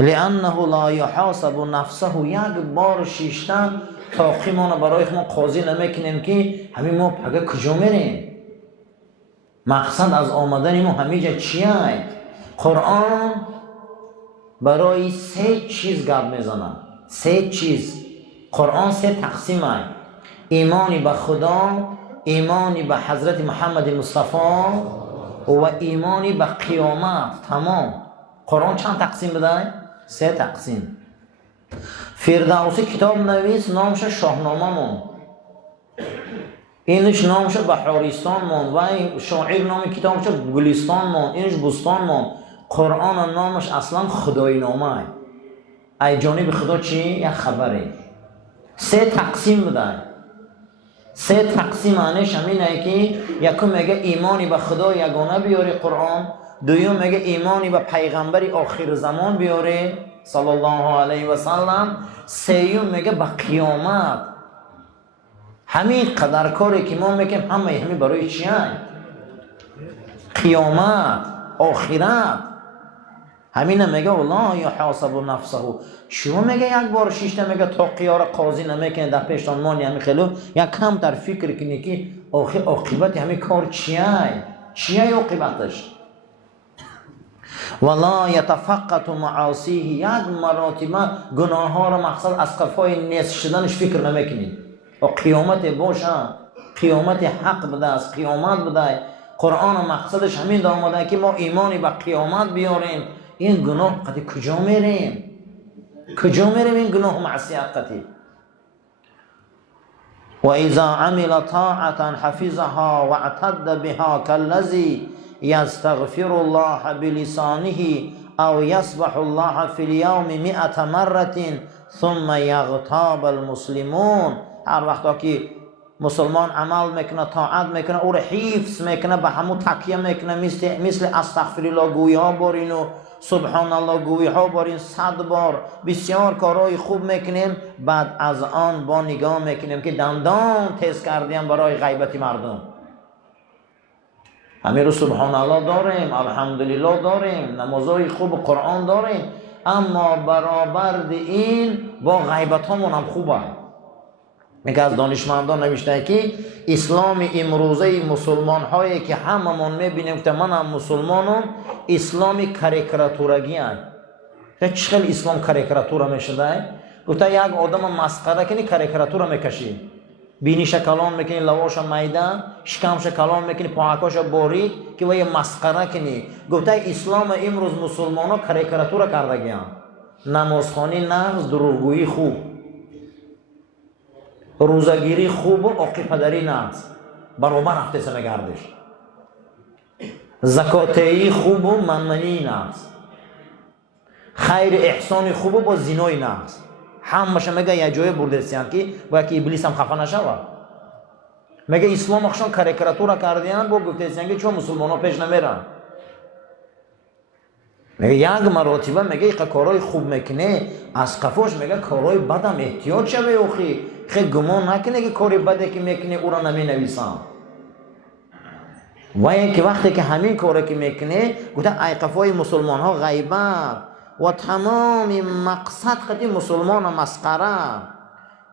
لانه لا یحاسب نفسه، یک بار شیشته تاقیمان برای ما قاضی نمیکنیم که همین ما پگه کجا میریم، مقصد از آمدن ما همیجا چیه؟ قرآن برای 3 چیز گپ میزنه. 3 چیز. قرآن 3 تقسیم است: ایمانی به خدا، ایمانی به حضرت محمد مصطفی و ایمانی به قیامت. تمام. قرآن چند تقسیم بده؟ 3 تقسیم. فردوسی کتاب نویس نامش شاهنامه مون، اینش نامش بهاریستان مون، و شاعر نام کتابش گلستان مون، اینش بستان مون. قرآن نامش اصلا خدای نامه. ای جانب خدا چی؟ یک خبره. 3 تقسیم بده. 3 تقسیم معنیش همینه که یکم میگه ایمانی به خدا یگانه بیاری قرآن، دوم میگه ایمانی به پیغمبر آخر زمان بیاری صلی الله علیه و سلم، سوم میگه به قیامت. همین قدر کاری که ما میگیم همه برای چی هست؟ قیامت، آخرت. همین میگه والله یحاسب نفسه. شما میگه یک بار شیشته میگه تا قیار قاضی نمیکنه در پیشتان مانی همین خیلو یک کم در فکر کنی که آخر عاقبت همین کار چیه؟ چیه عاقبتش؟ ولا یتفقد معاصیه، یک مراتبه گناه ها را مقصد از قفای نیست شدنش فکر نمیکنی. و قیامت باشه، قیامت حق بده، از قیامت بده. قرآن مقصدش همین آمده که ما ایمانی به قیامت بیاریم. این گناه قطعی کجا میریم؟ کجا میریم این گناه معصیت قطعی؟ و اذا عمل طاعتا حفظها و اعتد بها كالذي يستغفر الله بلسانه او يسبح الله في اليوم 100 مرة ثم يغتاب المسلمون. هر وقتا که مسلمان عمل میکنه، طاعت میکنه، او را حفظ میکنه، به همو تکیه میکنه، مثل استغفرالله گویی ها بارین و سبحان الله گویی ها بارین 100 بار، بسیار کارهای خوب میکنیم. بعد از آن با نگاه میکنیم که دندان تیز کردیم برای غیبت مردم. همین رو سبحان الله داریم، الحمدلله داریم، نمازهای خوب، قرآن داریم، اما برابر این با غیبت همون هم خوبه. میگه از دانشمندان نوشته که اسلام امروزه مسلمان هایی که هممون میبینیم که من هم مسلمانم، اسلام کاریکاتورگی هست. چه خیلی اسلام کاریکاتور میشده؟ گفته یک آدم مسخره کنی کاریکاتور میکشی، بینیش کلان میکنی، لواش میدان، شکمش کلان میکنی، پاکاش باریک که وای مسخره کنی. گفته اسلام امروز مسلمان ها کاریکاتور کرده گیان. نمازخوانی نقض، دروغگویی خوب، روزگیری خوب و عاقل پدری نقض، برابر رفته سمگردش، زکاتهی خوب و منمنی نقض، خیر احسان خوب و با زینای نقض. همش میگه یه جای بردستیان که باید که ابلیس هم خفه نشود. میگه اسلام اخشان کاریکاتور کردیان با گفتستیان که چون مسلمان ها پیش نمیرن. میگه یک مراتبه میگه کارهای خوب میکنه، از قفاش میگه کارهای بدم احتیاط شوه. اوخی خیلی گمان نکنه که کاری بده که میکنه او را نمی نویسم. و که وقتی که همین کاری که میکنه گفته ای قفای مسلمان ها غیبت و تمام مقصد خدی مسلمان ها مسخره.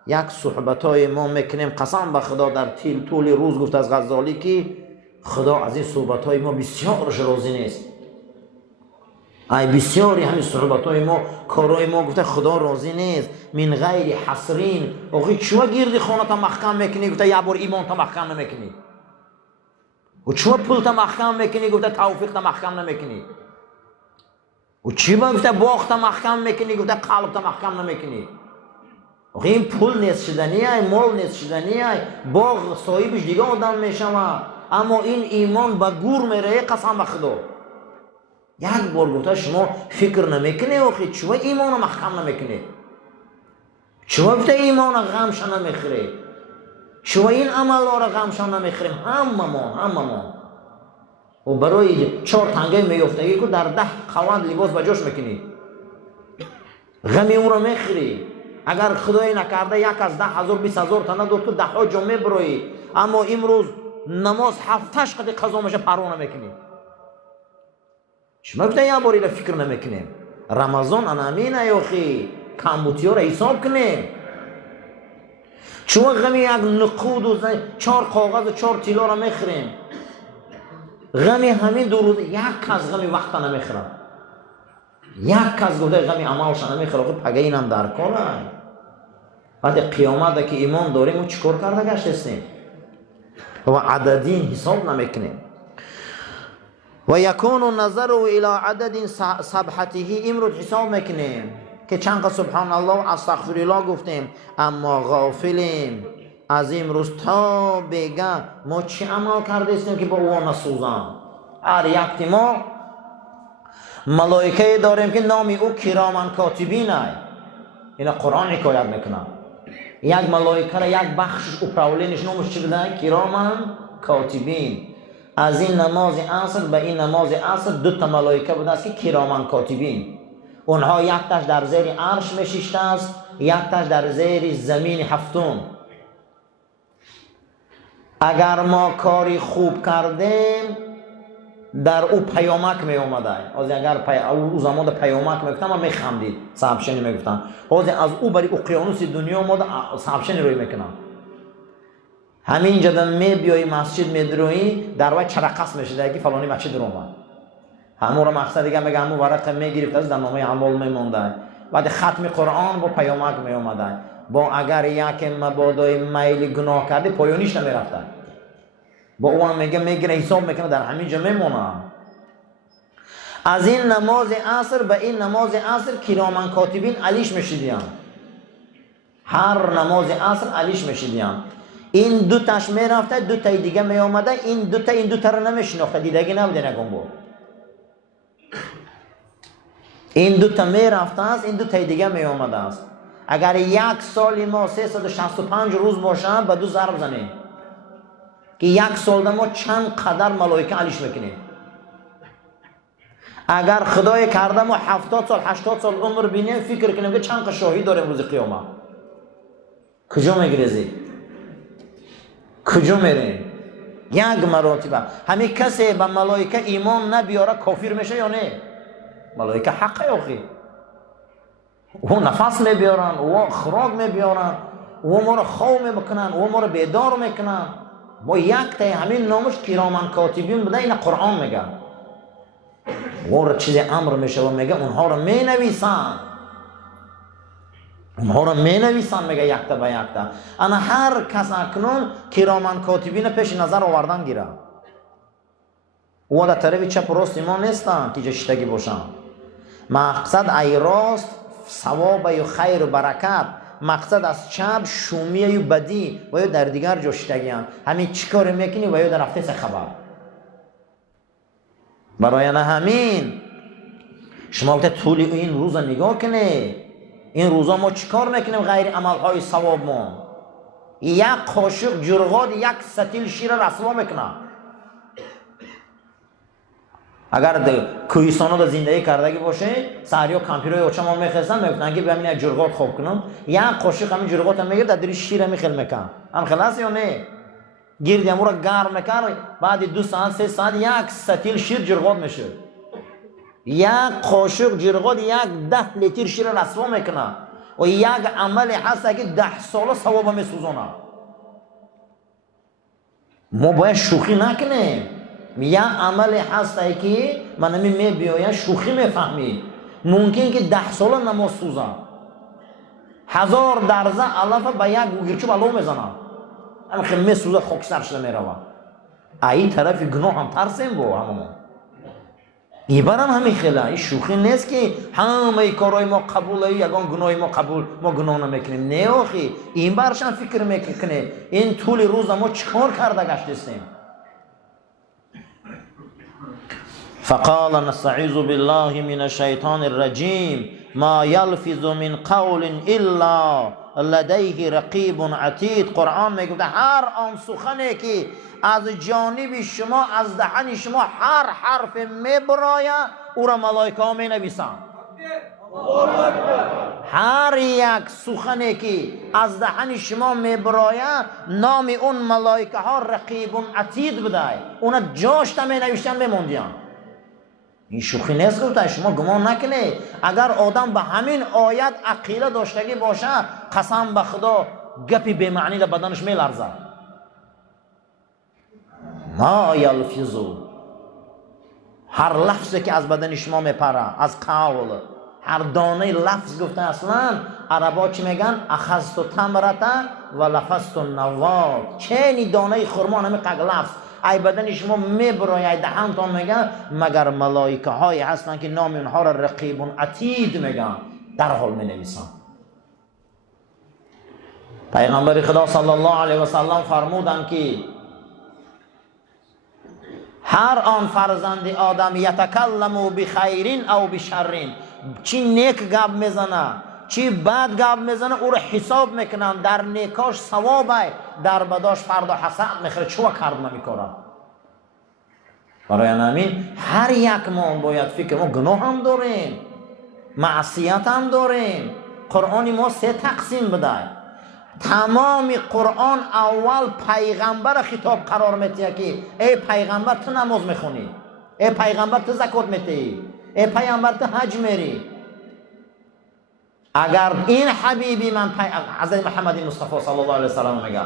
یک صحبت های ما میکنیم قسم به خدا در طول روز گفت از غزالی که خدا از این صحبت های ما بسیارش راضی نیست. ای بسیاری همین صحبت های ما، کارهای ما گفته خدا راضی نیست. من غیر حسرین. آخی چوه گیردی خانه تا محکم میکنی؟ گفته یه بار ایمان تا محکم نمیکنی. و چوه پول تا محکم میکنی؟ گفته توفیق تا محکم نمیکنی. و چی با گفته باغ تا محکم میکنی؟ گفته قلب تا محکم نمیکنی. آخی این پول نیست شدنی های، مال نیست شدنی های، باغ صاحبش دیگه آدم میشوه، اما این ایمان با گور میره. قسم به خدا یک بار گفته شما فکر نمیکنه آخی چوه ایمان رو محکم نمیکنه؟ چوه گفته ایمان رو غمشان نمیخوره؟ چوه این عمل رو غمشان نمیخوریم؟ هممون و برای 4 تنگه میفتگی که در 10 قوند لباس بجاش میکنی، غمی اون رو میخوری. اگر خدای نکرده یک از 10,000 20,000 تا ندور تو 10 جمعه برایی، اما امروز نماز 7 قدی قضا میشه پروا نمیکنی. شما گفته یه باری را فکر نمیکنیم. رمضان انامین ایوخی کمبوتی ها را حساب کنیم. چون غمی یک نقود و 4 کاغذ و 4 طلا را میخریم، غمی همین 2 روز یک کس غمی وقت نمیخرم، یک کس گفته غمی عملش نمیخره. پگه اینم در کاره. بعد قیامت که ایمان داریم و چیکار کرده گشتیم و عددین حساب نمیکنیم. و یکون نظر الى عدد سبحته، امروز حساب میکنیم که چند قد سبحان الله و استغفر الله گفتیم، اما غافلیم از امروز تا بگه ما چی عمل کرده استیم که با او نسوزن. هر یک ما ملائکه داریم که نامی او کرامن کاتبین های، اینا قرآن حکایت میکنن. یک ملائکه را یک بخشش اپراولینش نامش چی بودن؟ کرامن کاتبین. از این نماز عصر به این نماز عصر 2 تا ملائکه بوده است که کرامن کاتبین. اونها یک تاش در زیر عرش میشیشته است، یک تاش در زیر زمین هفتم. اگر ما کاری خوب کردیم در او پیامک می اومده. از اگر او زمان پیامک میگفتم ما میخندید، صاحبشنی میگفتن. از او برای اقیانوس دنیا اومده صاحبشنی روی میکنم. همین جدا می بیایی مسجد میدروی در وقت چرقص میشه که فلانی مسجد رو اومد. همون را مقصد دیگه میگه همون ورق میگرفت از در نامه اعمال میمونده. بعد ختم قرآن با پیامک می اومده. با اگر یک مبادای میل گناه کرده پایانیش نمیرفته. با او هم میگه میگیره حساب میکنه در همین جا میمونه. از این نماز عصر به این نماز عصر کرامن کاتبین علیش میشیدیم. هر نماز عصر علیش میشیدیم. این 2 تاش میرفته، 2 تای دیگه میامده. این 2 تا رو نمیشناخته، دیدگی نبوده نگم با. این 2 تا میرفته است، این 2 تای دیگه میامده است. اگر یک سال ما 365 روز باشه به 2 ضرب زنیم که یک سال ما چند قدر ملائکه علیش میکنیم. اگر خدای کرده ما 70 سال 80 سال عمر بینیم، فکر کنیم که چند شاهد داریم روز قیامت. کجا میگریزی؟ کجا میریم؟ یک مراتبه همین کسی به ملائکه ایمان نبیاره کافر میشه یا نه؟ ملائکه حقه آخی، او نفس میبیارن، او خوراک میبیارن، او ما رو خواب میکنن، او ما رو بیدار میکنن. با یک تای همین نامش کرامن کاتبین بوده. این قرآن میگه او را چیز امر میشه و میگه اونها رو مینویسن، اونها رو مینویسن. میگه یک تا به یک تا. انا هر کس اکنون کرامن کاتبین پیش نظر آوردن گیره. او در طرف چپ و راست ایمان نیستن که جشتگی باشن. مقصد ای راست ثواب و خیر و برکت، مقصد از چپ شومی و بدی و یا در دیگر جشتگی هم. همین چی کار میکنی و یا در رفته خبر. برای نه همین شما وقت طول این روزا نگاه کنه، این روزا ما چی کار میکنیم غیر عملهای ثواب ما؟ یک قاشق جرغاد یک ستیل شیر رسوا میکنه. اگر کوهستان رو زندگی کردگی باشه سحریا کمپیروی اوچه ما میخستن میگفتن که همین یک جرغات خوب کنم، یک قاشق همین جرغات هم میگیره در دل شیر میخل میکن. هم خلاص یا نه؟ گیردی همون رو گرم میکنه، بعد 2 ساعت 3 ساعت یک ستیل شیر جرغات میشه. یک قاشق جرغات 10 لیتر شیر رسوا میکنه و یک عمل هست که 10 ساله ثواب میسوزونه. ما باید شوخی نکنیم. یک عمل هست که من میبیایم شوخی میفهمی، ممکن که 10 ساله نماز سوزه 1000 درزه علف به یک گوگرچو بلو میزنه، هم خیلی میسوزه خاک سرش میروه. این طرف گناه هم ترسیم با همون. این برم همین خیلی این شوخی نیست که همه کارهای ما قبوله، یگان گناه ما قبول، ما گناه نمیکنیم. نه آخی، این برش هم فکر میکنه این طول روز ما چکار کرده گشتیم. فقال نستعيذ بالله من الشيطان الرجيم ما يلفظ من قول الا لديه رقیب عتید. قرآن میگه هر آن سخنی که از جانب شما از دهن شما هر حرف میبراید او را ملائکه ها مینویسن. هر یک سخنی که از دهن شما میبراید نام اون ملائکه ها رقیب عتید بوده، اونا جاش تا مینوشتن میموندیان. این شوخی نیست. گفتن شما گمان نکنید اگر آدم به همین آیت عقیده داشتگی باشه قسم به خدا گپی به معنی در بدنش میلرزه. ما یلفظو، هر لفظی که از بدن شما میپره، از قول، هر دانه لفظ گفته. اصلا عربا چی میگن؟ اخذت تمرتا و لفظت النوات. چنی دانه خرما همه قگ لفظ ای بدن شما میبره، ای دهانتان میگن، مگر ملائکه هایی هستن که نام اونها را رقیب عتید میگن، در حال مینویسن. پیغمبر خدا صلی الله علیه و سلم فرمودن که هر آن فرزند آدم یتکلم بخیرین او بشرین، چی نیک گپ میزنه چی بد گپ میزنه او را حساب میکنن، در نیکاش ثوابه، در بداش فردا حساب میخوره چوا کرد نمیکنه. برای همین هر یک ما باید فکر، ما گناه هم داریم، معصیت هم داریم. قرآن ما 3 تقسیم بده. تمام قرآن اول پیغمبر خطاب قرار میده که ای پیغمبر تو نماز میخونی، ای پیغمبر تو زکات میدی، ای پیغمبر تو حج میری. اگر این حبیبی من حضرت محمد مصطفی صلی الله علیه و سلم میگه،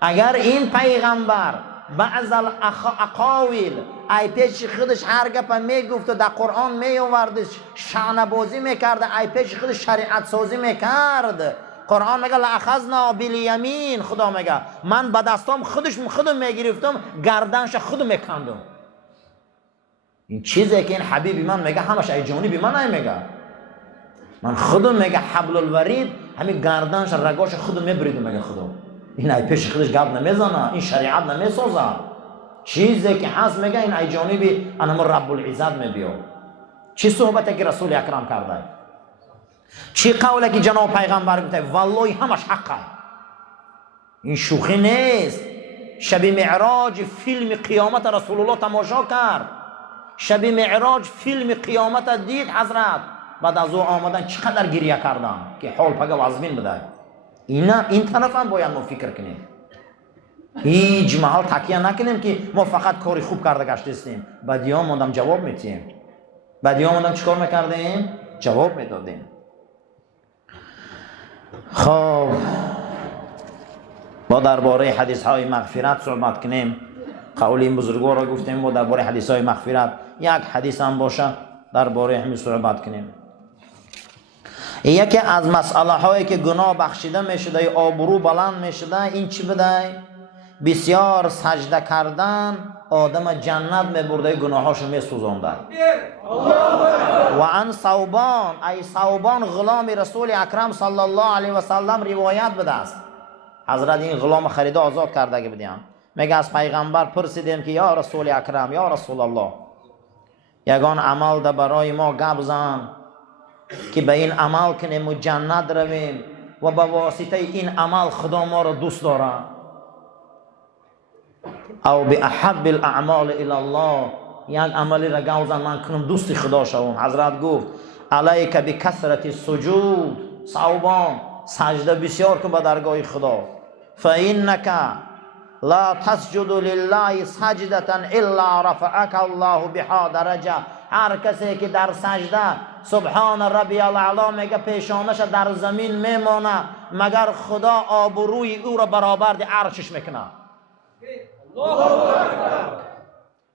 اگر این پیغمبر بعض الاقاویل ای پیش خودش هر گپ میگفت و در قرآن میآوردش، شأن بازی میکرد، ای پیش خودش شریعت سازی میکرد. قرآن میگه لاخذنا بالیمین، خدا میگه من با دستام خودم میگرفتم، گردنش خودم میکندم. این چیزی که این حبیبی من میگه همش ای جانبی من نمیگه، من خودم میگه حبل الورید، همین گردنش رگاش خودم میبریدم میگه خدا. این ای پیش خودش گپ نمیزنه، این شریعت نمیسازه. چیزی که هست میگه این ای جانبی انما رب العزت میبیو. چی صحبتی که رسول اکرم کرده، چی قوله که جناب پیغمبر گفته، والله همش حقه. این شوخی نیست. شب معراج فیلم قیامت رسول الله تماشا کرد، شب معراج فیلم قیامت دید حضرت، بعد از او آمدن چقدر گریه کردن که حال پگه وزمین بده. این طرف هم باید ما فکر کنیم، هیچ محل تکیه نکنیم که ما فقط کاری خوب کرده گشتیم، بعدی ها ماندم جواب میتیم، بعدی ها ماندم چیکار میکردیم؟ جواب میدادیم. خب ما درباره حدیث های مغفرت صحبت کنیم. قول این بزرگوار را گفتیم ما درباره حدیث های مغفرت یک حدیث هم باشه درباره همین صحبت کنیم. یکی از مسئله هایی که گناه بخشیده میشده، آبرو بلند میشده، این چی بده؟ بسیار سجده کردن آدم جنت میبرده، گناهاشو میسوزانده. و عن ثوبان، ای ثوبان غلام رسول اکرم صلی الله علیه و سلم روایت بده است. حضرت این غلام خریده آزاد کرده بودن. میگه از پیغمبر پرسیدیم که یا رسول اکرم، یا رسول الله، یگان عمل ده برای ما گپ زن که به این عمل کنیم و جنت رویم و به واسطه این عمل خدا ما را دوست داره. او به احب الاعمال الی الله، یک عملی را گپ زن من کنم دوست خدا شوم. حضرت گفت علیک بکثرت السجود، ثوبان سجده بسیار کن به درگاه خدا. فانک لا تسجد لله سجدة الا رفعك الله بها درجه. هر کسی که در سجده سبحان ربی الاعلی میگه پیشانش در زمین میمانه مگر خدا آبروی او را برآورد عرشش میکنه.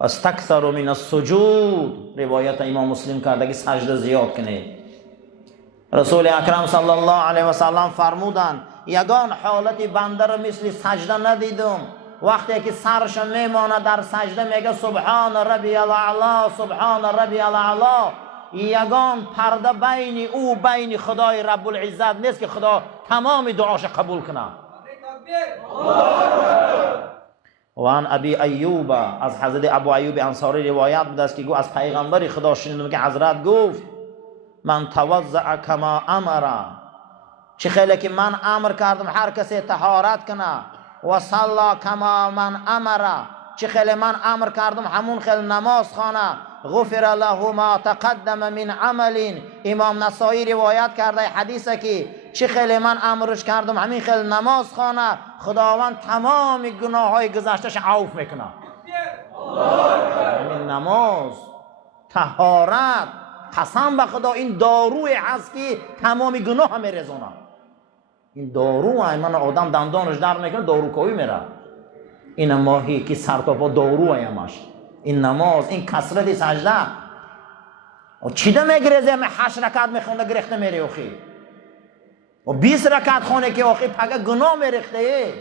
استکثر من السجود، روایت امام مسلم کرده که سجده زیاد کنید. رسول اکرم صلی الله علیه و سلم فرمودند یگان حالتی بنده را مثل سجده ندیدم، وقتی که سرش میمانه در سجده میگه سبحان ربی الاعلی، سبحان ربی الاعلی. یگان پرده بین او بین خدای رب العزت نیست که خدا تمام دعاش قبول کنه. و عن ابی ایوب، از حضرت ابو ایوب انصاری روایت بوده است که گو از پیغمبر خدا شنیدم که حضرت گفت من توضع کما امر، چه خیلی که من امر کردم هر کسی طهارت کنه، و صلا کما من امر، چه خیلی من امر کردم همون خیلی نماز خانه، غفر له ما تقدم من عمل. امام نسائی روایت کرده حدیثه که چه خیلی من امرش کردم همین خیلی نماز خانه، خداوند تمام گناه های گذشتش عفو میکنه. همین نماز طهارت. قسم به خدا این داروی هست که تمامی گناه هم میرزونه. این دارو من آدم دندانش در میکنه داروکاوی میره. این ماهی که سر تا پا دارو همش. این نماز، این کثرت سجده و چیده میگریزه؟ 8 رکعت میخونده گرخته میره اخی و 20 رکعت خونه که اخی پگه گناه میرخته.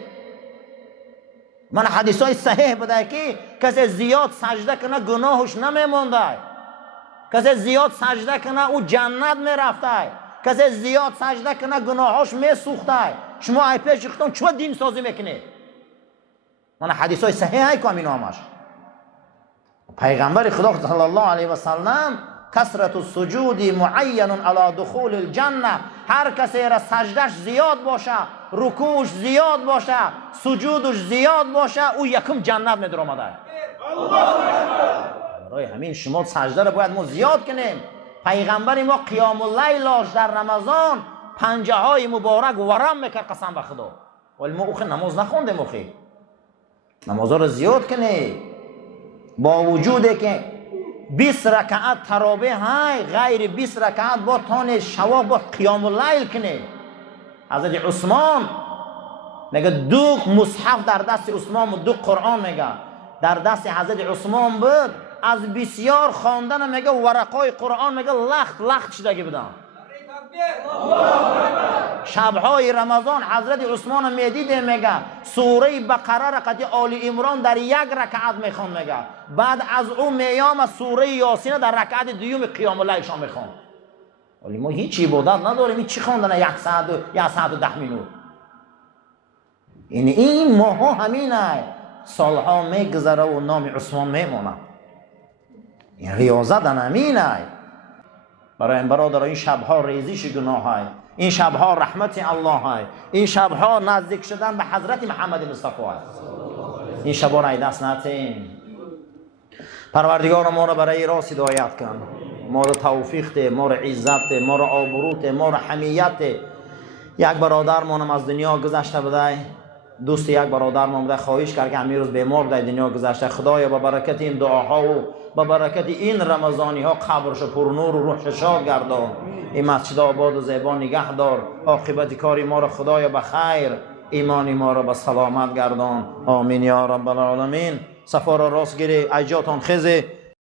من حدیث های صحیح بوده که کسی زیاد سجده کنه گناهش نمیمونده، کسی زیاد سجده کنه او جنت میرفته، کسی زیاد سجده کنه گناهاش میسوخته. شما ای پیش ریختون چه دین سازی میکنید؟ من حدیث های صحیح های که همینو همش پیغمبر خدا صلی الله علیه و سلم کثرت السجود معین علی دخول الجنه، هر کسی را سجدش زیاد باشه، رکوعش زیاد باشه، سجودش زیاد باشه، او یکم جنت میدر آمده. برای همین شما سجده را باید ما زیاد کنیم. پیغمبر ما قیام اللیلاش در رمضان پنجه های مبارک ورم میکرد قسم به خدا، ولی ما اوخی نماز نخوندیم. اوخی نماز را زیاد کنیم با وجوده که 20 رکعت تراویح های، غیر 20 رکعت با تان شوا با قیام اللیل کنه. حضرت عثمان میگه 2 مصحف در دست عثمان و 2 قرآن میگه در دست حضرت عثمان بود. از بسیار خواندن میگه ورقای قرآن میگه لخت شدگی بودن. شبهای رمضان حضرت عثمان میدیده میگه سوره بقره را قدی آل عمران در 1 رکعت میخوان میگه، بعد از او میام سوره یاسین در رکعت دوم قیام اللیل شام میخوان. ولی ما هیچ عبادت نداریم، این چی خواندن 1 ساعت و 10 مینوت؟ این ماها همینه، سالها میگذره و نام عثمان میمونه. این ریاضت همینه. برای این برادر این شبها ریزش گناه های، این شبها رحمت الله های، این شبها نزدیک شدن به حضرت محمد مصطفی است. این شبها را دست ندیم. پروردگار ما را برای راست هدایت کن، ما را توفیق ده، ما را عزت ده، ما را آبرو ده، ما را حمیت ده. یک برادر ما از دنیا گذشته بوده، دوست یک برادر ما بوده، خواهش کرد که همین روز بیمار در دنیا گذشته. خدایا با برکت این دعاها و با برکت این رمضانی ها قبرش پر نور و روحش شاد گردان. این مسجد آباد و زیبا نگه دار. عاقبت کاری ما را خدایا به خیر، ایمانی ما را به سلامت گردان. آمین یا رب العالمین. صفا را راست گیری، ایجاتان خزه.